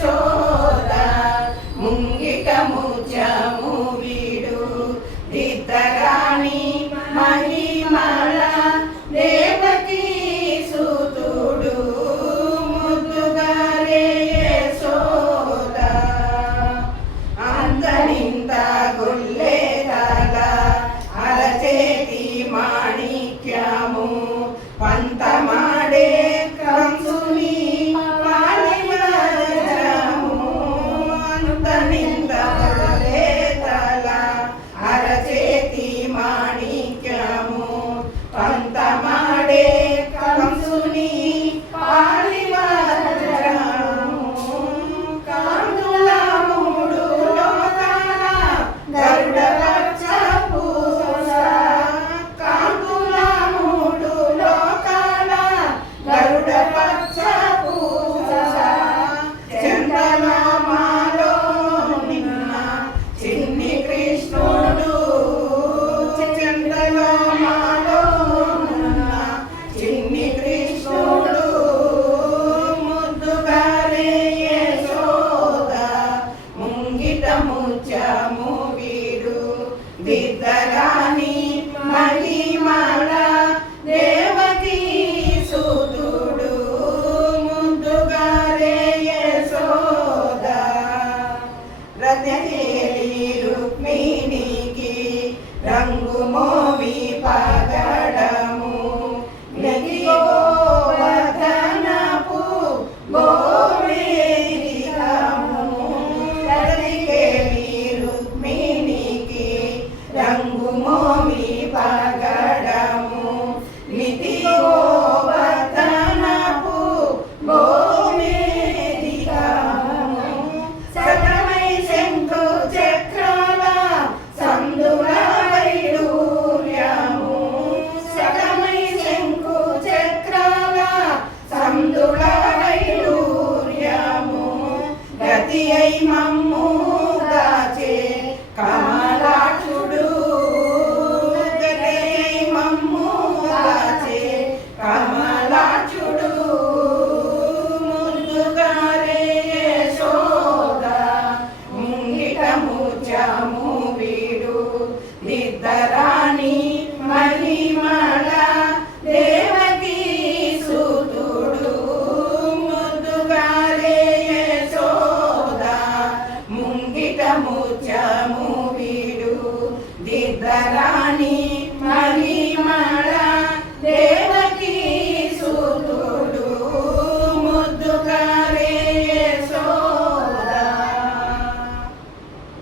యశోద ముంగిట ముత్యము వీడు దిద్దరాణి మహిమల దేవకీ సుతుడు ముద్దుగారే యశోద అంతనింత గుల్లేదల అరచేతి మాణిక్యము పంతమాడే కంసుని పాలివరము అంతనింత గుల్లేదల అరచేతి మాణిక్యము పంతమాడే కంసుని పాలివరము కాంతుల మూడు లోకాల గరుడ పచ్చ పూస కాంతుల మూడు లోకాల గరుడ పచ్చ పూస చందనమాలో నిన్న చిన్ని కృష్ణుడు చందనమాలో నిన్న చిన్ని కృష్ణుడు ముద్దుగారే యశోద ముంగిట ముత్యము వీడు దిద్దరాణి మహిమల దేవకీ సుతుడు ముద్దుగారే యశోద రథకేలి రుక్మిణికి రంగు మోవి పగడము నెగి గోవర్ధనపు గోమేరికము రథకేలి రుక్మిణికి రంగు మోవి పగడము నితి గోవర్ధనపు గోమేరికము సతమై శంఖు చక్రాల సందుల వైడూర్యము సతమై శంఖు చక్రాల సందుల వైడూర్యము గతి అయి మమ్ము దాచే కమలాక్షుడు గతి అయి మమ్ము దాచే కమలాక్షుడు ముద్దుగారే యశోద ముంగిట ముత్యము వీడు దిద్దరాణి మహిమల దేవకీ సుతుడు ముద్దుగారే యశోద ముంగిట ముత్యము వీడు దిద్దరాణి